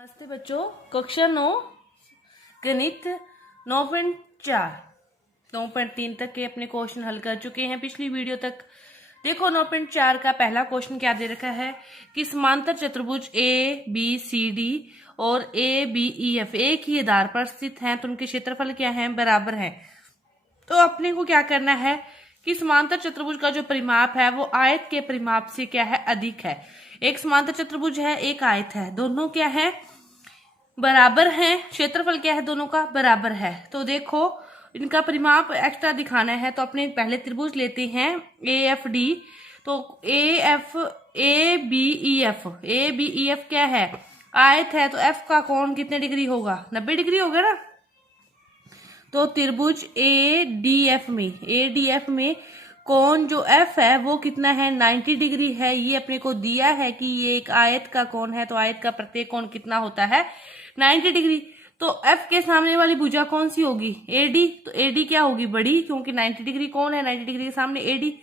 नमस्ते बच्चों, कक्षा 9 गणित 9.4 9.3 तक के अपने क्वेश्चन हल कर चुके हैं पिछली वीडियो तक। देखो 9.4 का पहला क्वेश्चन क्या दे रखा है कि समांतर चतुर्भुज ए बी सी डी और ए बी ई एफ एक ही आधार पर स्थित हैं, तो उनके क्षेत्रफल क्या हैं, बराबर हैं। तो अपने को क्या करना है कि समांतर चतुर्भुज का जो परिमाप है वो आयत के परिमाप से क्या है, अधिक है। एक समांतर चतुर्भुज है, एक आयत है, दोनों क्या है, बराबर हैं। क्षेत्रफल क्या है, दोनों का बराबर है। तो देखो इनका परिमाप एक्स्ट्रा दिखाना है, तो अपने पहले त्रिभुज लेते हैं ए एफ डी। तो ए बी ई एफ क्या है, आयत है, तो एफ का कोण कितने डिग्री होगा, 90 डिग्री होगा ना। तो त्रिभुज ए डी एफ में कोण जो एफ है वो कितना है, 90 डिग्री है। ये अपने को दिया है कि ये एक आयत का कोण है, तो आयत का प्रत्येक कोण कितना होता है, 90 डिग्री। तो एफ के सामने वाली भुजा कौन सी होगी, एडी। तो एडी क्या होगी, बड़ी, क्योंकि 90 डिग्री कौन है, 90 डिग्री के सामने एडी।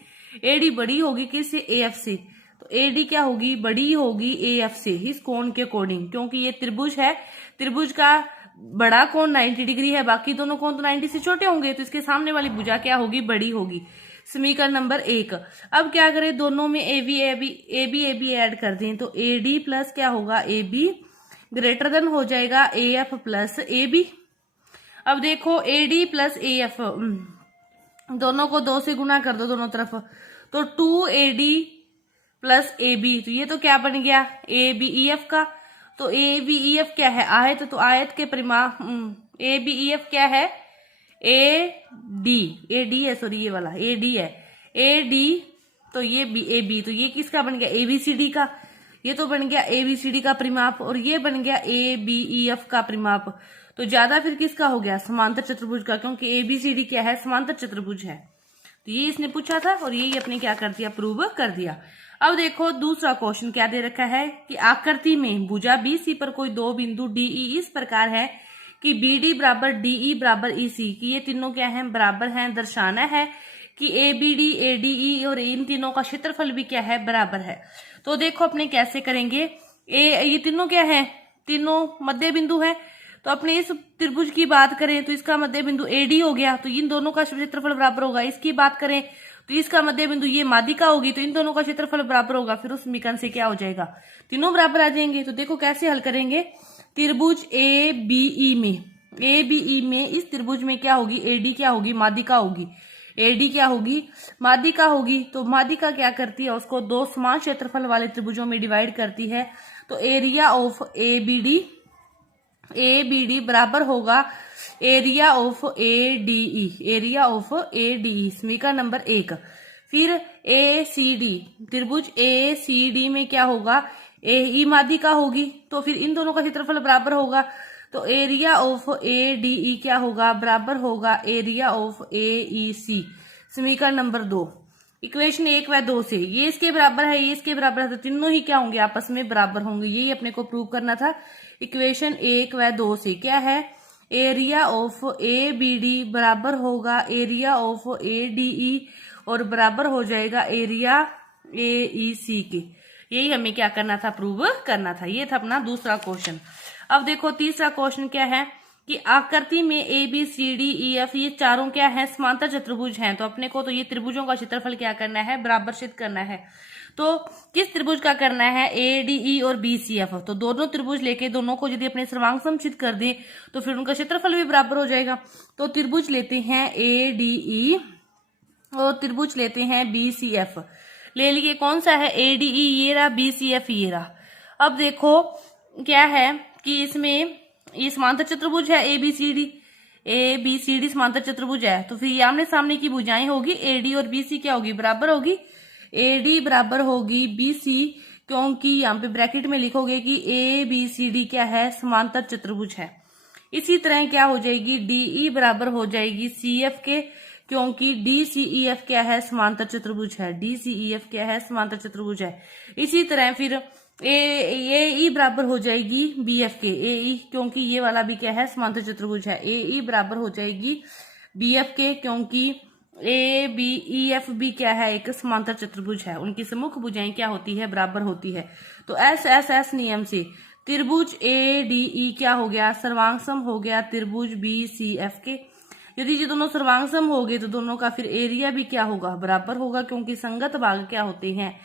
एडी बड़ी होगी किससे, एएफ से। तो एडी क्या होगी, बड़ी होगी एएफ से इस कोण के अकॉर्डिंग, क्योंकि ये त्रिभुज है, त्रिभुज का बड़ा कोण 90 डिग्री है, बाकी दोनों कोण तो 90 से छोटे होंगे, तो इसके सामने वाली भुजा क्या होगी, बड़ी होगी। समीकरण नंबर 1। अब क्या करें, दोनों में ए बी ऐड कर दें, तो ए डी प्लस क्या होगा, ए बी ग्रेटर देन हो जाएगा A F plus A B. अब देखो A D plus A F दोनों को 2 से गुना कर दो दोनों तरफ, तो 2AD प्लस ए बी। तो ये तो क्या बन गया, ए बी ई एफ का। तो ए बी ई एफ क्या है, आयत। तो आयत के परिमाप ए बी ई एफ क्या है, ए डी है, सॉरी ये वाला ए डी है, ए डी। तो ये बी ए बी, तो ये किसका बन गया, ए बी सी डी का। ये तो बन गया ए बी सी डी का परिमाप, और ये बन गया ए बी ई एफ का परिमाप। तो ज्यादा फिर किसका हो गया, समांतर चतुर्भुज का, क्योंकि ए बी सी डी क्या है, समांतर चतुर्भुज है। तो ये इसने पूछा था और यही अपने क्या कर दिया, प्रूव कर दिया। अब देखो दूसरा क्वेश्चन क्या दे रखा है कि आकृति में भुजा बी सी पर कोई दो बिंदु डी ई इस प्रकार है कि बी डी बराबर डी ई बराबर ई सी, की ये तीनों क्या है, बराबर हैं। दर्शाना है कि A B D A D E और इन तीनों का क्षेत्रफल भी क्या है, बराबर है। तो देखो अपने कैसे करेंगे, ये तीनों क्या है, तीनों मध्य बिंदु है। तो अपने इस त्रिभुज की बात करें तो इसका मध्य बिंदु एडी हो गया, तो इन दोनों का क्षेत्रफल बराबर होगा। इसकी बात करें तो इसका मध्य बिंदु ये माध्यिका होगी, तो इन दोनों का क्षेत्रफल बराबर होगा। फिर उस समीकरण से क्या हो जाएगा, तीनों बराबर आ जाएंगे। तो देखो कैसे हल करेंगे, त्रिभुज ए बी ई में इस त्रिभुज में क्या होगी, एडी क्या होगी, माध्यिका होगी। एडी क्या होगी, माध्यिका होगी। तो माध्यिका क्या करती है, उसको दो समान क्षेत्रफल वाले त्रिभुजों में डिवाइड करती है। तो area of A B D बराबर होगा area of A D E, समीकरण नंबर 1। फिर ए सी डी, त्रिभुज ए सी डी में क्या होगा, ए ई माध्यिका होगी, तो फिर इन दोनों का क्षेत्रफल बराबर होगा। तो एरिया ऑफ ए डी ई क्या होगा, बराबर होगा एरिया ऑफ ए ई सी, समीकरण नंबर 2। इक्वेशन 1 व 2 से ये इसके बराबर है, ये इसके बराबर है, तो तीनों ही क्या होंगे, आपस में बराबर होंगे। यही अपने को प्रूव करना था। इक्वेशन 1 व 2 से क्या है, area of A B D बराबर होगा area of A D E और बराबर हो जाएगा एरिया ए ई सी के। यही हमें क्या करना था, प्रूव करना था। ये था अपना दूसरा क्वेश्चन। अब देखो तीसरा क्वेश्चन क्या है कि आकृति में A B C D E F ये चारों क्या है, समांतर चतुर्भुज हैं। तो अपने को तो ये त्रिभुजों का क्षेत्रफल क्या करना है, बराबर सिद्ध करना है। तो किस त्रिभुज का करना है, ए डी ई और बी सी एफ। तो दोनों त्रिभुज लेके दोनों को यदि अपने सर्वांग समचित कर दें तो फिर उनका क्षेत्रफल भी बराबर हो जाएगा। तो त्रिभुज लेते हैं ए डी ई और त्रिभुज लेते हैं बी सी एफ। ले लिए कौन सा है, ए डी ई ये रहा, बी सी एफ ये रहा। अब देखो क्या है कि इसमें ये समांतर चतुर्भुज है ए बी सी डी समांतर चतुर्भुज है। तो फिर ये आमने सामने की भुजाएं होगी, एडी और बीसी क्या होगी, बराबर होगी। एडी बराबर होगी बीसी, क्योंकि यहाँ पे ब्रैकेट में लिखोगे कि ए बी सी डी क्या है, समांतर चतुर्भुज है। इसी तरह क्या हो जाएगी, डीई बराबर हो जाएगी सी एफ के, क्योंकि डी सी ई एफ क्या है, समांतर चतुर्भुज है। डी सी ई एफ क्या है, समांतर चतुर्भुज है। इसी तरह फिर ए ई बराबर हो जाएगी बी एफ के, ए ई क्योंकि ये वाला भी क्या है, समांतर चतुर्भुज है। ए ई बराबर हो जाएगी बी एफ के, क्योंकि ए बी ई एफ भी क्या है, एक समांतर चतुर्भुज है। उनकी सम्मुख भुजाएं क्या होती है, बराबर होती है। तो एस नियम से त्रिभुज ए डी ई क्या हो गया, सर्वांग हो गया त्रिभुज बी सी एफ के। यदि ये दोनों सर्वांग हो गए तो दोनों का फिर एरिया भी क्या होगा, बराबर होगा, क्योंकि संगत भाग क्या होते हैं,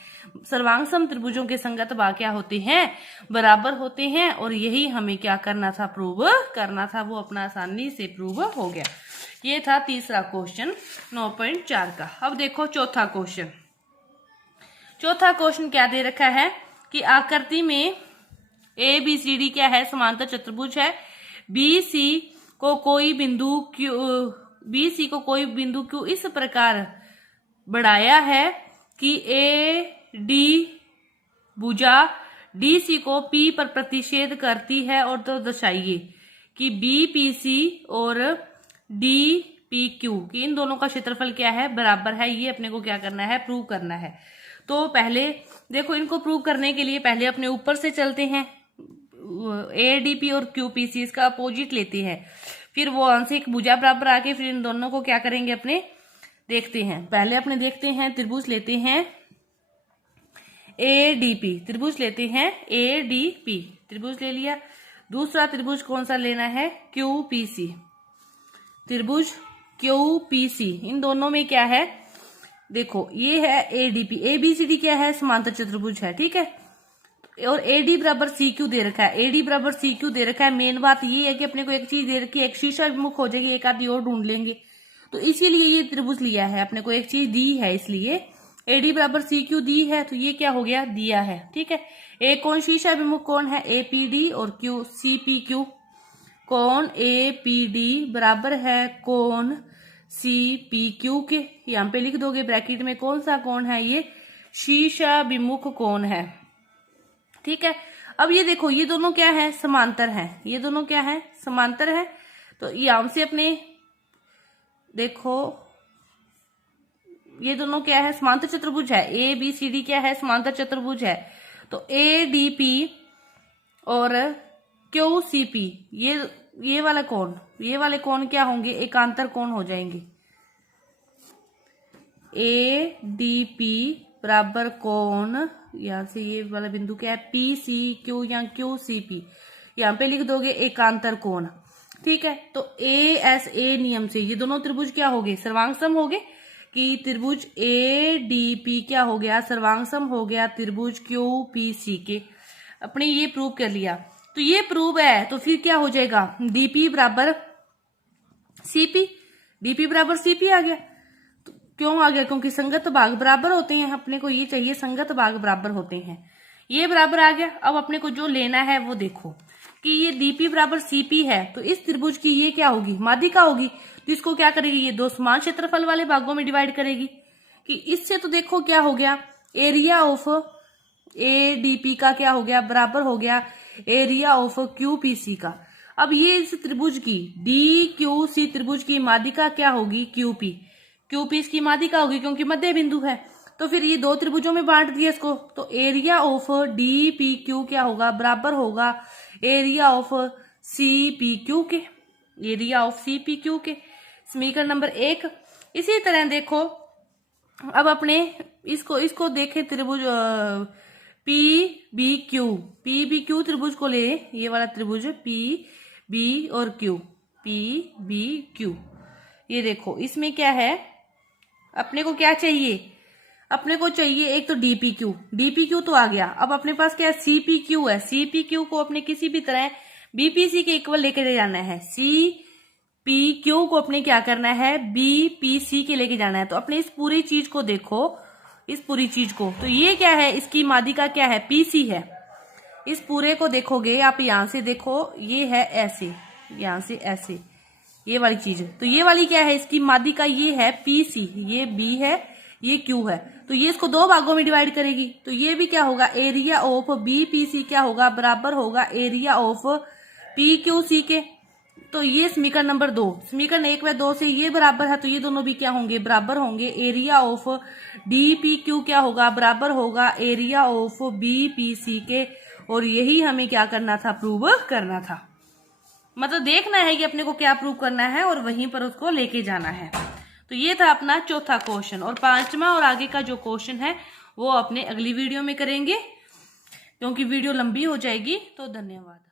सर्वांग त्रिभुजों के संगत भाग क्या होते हैं, बराबर होते हैं। और यही हमें क्या करना था, प्रूव करना था, वो अपना आसानी से प्रूव हो गया। ये था तीसरा क्वेश्चन 9.4 का। अब देखो चौथा क्वेश्चन। चौथा क्वेश्चन क्या दे रखा है कि आकृति में ए बी सी डी क्या है, समांतर चतुर्भुज है। बी सी को कोई बिंदु क्यू इस प्रकार बढ़ाया है कि ए डी भुजा डी सी को पी पर प्रतिच्छेद करती है, और तो दर्शाइए कि बी पी सी और डी पी क्यू की इन दोनों का क्षेत्रफल क्या है, बराबर है। ये अपने को क्या करना है, प्रूव करना है। तो पहले देखो, इनको प्रूव करने के लिए पहले अपने ऊपर से चलते हैं, ए डी पी और क्यू पी सी इसका अपोजिट लेते हैं, फिर वो आंशिक भुजा बराबर आके फिर इन दोनों को क्या करेंगे, अपने देखते हैं। पहले अपने देखते हैं त्रिभुज लेते हैं ए डी पी, त्रिभुज लेते हैं ए डी पी, त्रिभुज ले लिया। दूसरा त्रिभुज कौन सा लेना है, क्यू पी सी, त्रिभुज क्यू पी सी। इन दोनों में क्या है, देखो ये है A D P, A B C D क्या है, समांतर चतुर्भुज है, ठीक है। और ए डी बराबर सी क्यू दे रखा है, ए डी बराबर सी क्यू दे रखा है। मेन बात ये है कि अपने को एक चीज दे रखी है, एक शीशा विमुख हो जाएगी, एक आदि और ढूंढ लेंगे, तो इसीलिए ये त्रिभुज लिया है, अपने को एक चीज दी है, इसलिए ए डी बराबर सी क्यू दी है, तो ये क्या हो गया, दिया है, ठीक है। एक कौन शीशा विमुख कौन है, ए पी डी, और क्यू सी पी क्यू। कौन ए पी डी बराबर है कौन सी पी क्यू के, यहाँ पे लिख दोगे ब्रैकेट में, कौन सा कौन है, ये शीशा विमुख कौन है, ठीक है। अब ये देखो, ये दोनों क्या है, समांतर हैं, ये दोनों क्या है, समांतर है। तो यहां से अपने देखो, ये दोनों क्या है, समांतर चतुर्भुज है। ए बी सी डी क्या है, समांतर चतुर्भुज है। तो ए डी पी और क्यू सी पी, ये वाला कोण, ये वाले कोण क्या होंगे, एकांतर कोण हो जाएंगे। ए डी पी बराबर कोण, यहां से ये वाला बिंदु क्या है, पी सी क्यू या क्यू सी पी, यहाँ पे लिख दोगे एकांतर कोण, ठीक है। तो ए एस ए नियम से ये दोनों त्रिभुज क्या हो गए, सर्वांग सम हो गए, कि त्रिभुज ए डी पी क्या हो गया, सर्वांग सम हो गया त्रिभुज क्यू पी सी के। अपने ये प्रूव कर लिया, तो ये प्रूव है, तो फिर क्या हो जाएगा, डीपी बराबर सीपी, डीपी बराबर सीपी आ गया। तो क्यों आ गया, क्योंकि संगत भाग बराबर होते हैं, अपने को ये चाहिए संगत भाग बराबर होते हैं, ये बराबर आ गया। अब अपने को जो लेना है वो देखो कि ये डीपी बराबर सीपी है, तो इस त्रिभुज की ये क्या होगी, माध्यिका होगी। तो इसको क्या करेगी, ये दो समान क्षेत्रफल वाले भागों में डिवाइड करेगी। कि इससे तो देखो क्या हो गया, एरिया ऑफ ए डीपी का क्या हो गया, बराबर हो गया area of Q P C का। अब ये इस त्रिभुज की डी क्यू सी त्रिभुज की माध्यिका क्या होगी, क्यू पी, क्यू पी इसकी माध्यिका होगी, क्योंकि मध्य बिंदु है। तो फिर ये दो त्रिभुजों में बांट दिया इसको, तो area of D P Q क्या होगा, बराबर होगा area of C P Q के, area of C P Q के। समीकरण नंबर 1। इसी तरह देखो, अब अपने इसको देखें, त्रिभुज पी बी क्यू त्रिभुज को ले, ये वाला त्रिभुज पी बी और क्यू, पी बी क्यू, ये देखो इसमें क्या है, अपने को क्या चाहिए, अपने को चाहिए एक तो डीपी क्यू तो आ गया। अब अपने पास क्या है, सीपी क्यू है, सीपी क्यू को अपने किसी भी तरह बीपीसी के इक्वल लेके जाना है, सीपी क्यू को अपने क्या करना है, बीपीसी के लेके जाना है। तो अपने इस पूरी चीज को देखो, इस पूरी चीज को, तो ये क्या है, इसकी माध्यिका क्या है, पीसी है। इस पूरे को देखोगे आप, यहां से देखो, ये है ऐसे, यहां से ऐसे, ये वाली चीज, तो ये वाली क्या है, इसकी माध्यिका ये है पीसी, ये बी है, ये क्यू है। तो ये इसको दो भागों में डिवाइड करेगी, तो ये भी क्या होगा, एरिया ऑफ बीपीसी क्या होगा, बराबर होगा area of P Q C के। तो ये समीकरण नंबर 2, समीकरण 1 व 2 से ये बराबर है, तो ये दोनों भी क्या होंगे, बराबर होंगे। Area of D P Q क्या होगा, बराबर होगा area of B P C के। और यही हमें क्या करना था, प्रूव करना था, मतलब देखना है कि अपने को क्या प्रूव करना है और वहीं पर उसको लेके जाना है। तो ये था अपना चौथा क्वेश्चन, और 5वां और आगे का जो क्वेश्चन है वो अपने अगली वीडियो में करेंगे। क्योंकि वीडियो लंबी हो जाएगी। तो धन्यवाद।